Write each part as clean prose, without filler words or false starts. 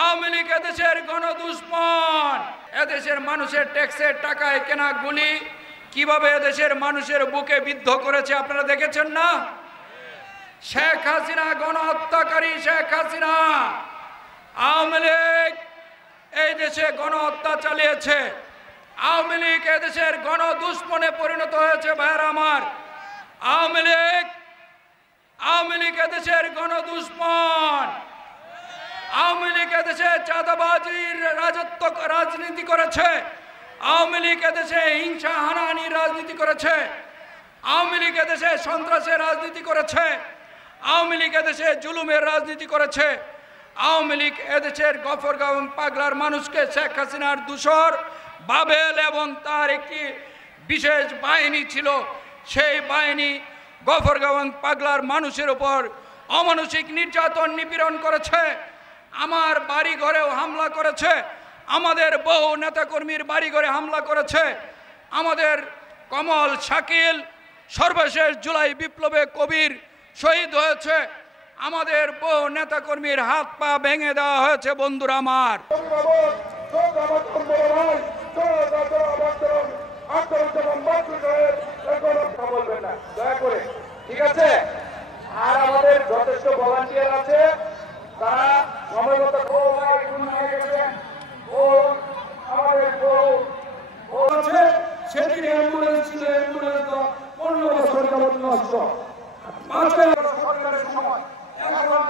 আওয়ামী লীগ এদেশের গণদুশমন। এদেশের মানুষের ট্যাক্সের টাকায় কেনা গুলি কিভাবে এদেশের মানুষের বুকে বিদ্ধ করেছে আপনারা দেখেছেন না? শেখ হাসিনা গণহত্যাকারী শেখ হাসিনা। আওয়ামী লীগ এই দেশে গণহত্যা চালিয়েছে। আওয়ামী লীগ এদেশের গণদুশমনে পরিণত হয়েছে ভাইয়েরা আমার। আওয়ামী লীগ এদেশের গণদুশমন। আওয়ামী লীগ এদেশে চাঁদাবাজির রাজনীতি করেছে। আওয়ামী লীগ এদেশে হিংসা হানাহানির রাজনীতি করেছে। আওয়ামী লীগ এদেশে সন্ত্রাসের রাজনীতি করেছে। আওয়ামী লীগ এদেশে জুলুমের রাজনীতি করেছে। আওয়ামী লীগ এদেশের গফরগাঁও এবং পাগলার মানুষকে শেখ হাসিনার দূষর বাবেল এবং তার একটি বিশেষ বাহিনী ছিল, সেই বাহিনী গফরগাঁও এবং পাগলার মানুষের উপর অমানসিক নির্যাতন নিপীড়ন করেছে। আমার বাড়ি ঘরেও হামলা করেছে। আমাদের বহু নেতাকর্মীর বাড়ি ঘরে হামলা করেছে। আমাদের কমল শাকিল সর্বশেষ জুলাই বিপ্লবে কবির শহীদ হয়েছে। আমাদের বহু নেতাকর্মীর হাত পা ভেঙে দেওয়া হয়েছে। বন্ধুরা আমার, ঠিক আছে। আর আমাদের যথেষ্ট ভলান্টিয়ার আছে, তারা সময় মতো সেদিন অ্যাম্বুলেন্স ছিল, অ্যাম্বুলেন্স 15 বছর যাবত নষ্ট। সরকারের সময় এখন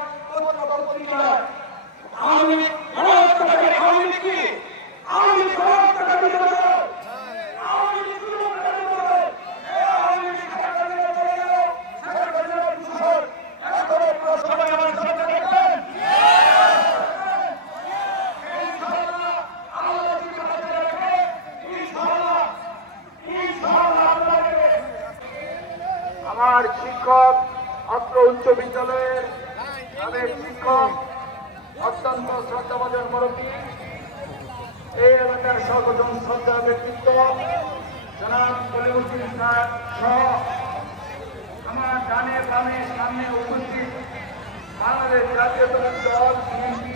আমার শিক্ষক অত্র উচ্চ বিদ্যালয়ের সাবেক শিক্ষক, অত্যন্ত শ্রদ্ধাভাজন মুরব্বী, এই এলাকার সর্বজন শ্রদ্ধা ব্যক্তিত্ব জনাব কলিমুদ্দিন স্যার সহ আমার ডানে বামে সামনে উপস্থিত বাংলাদেশ জাতীয়তাবাদী দল বিএনপি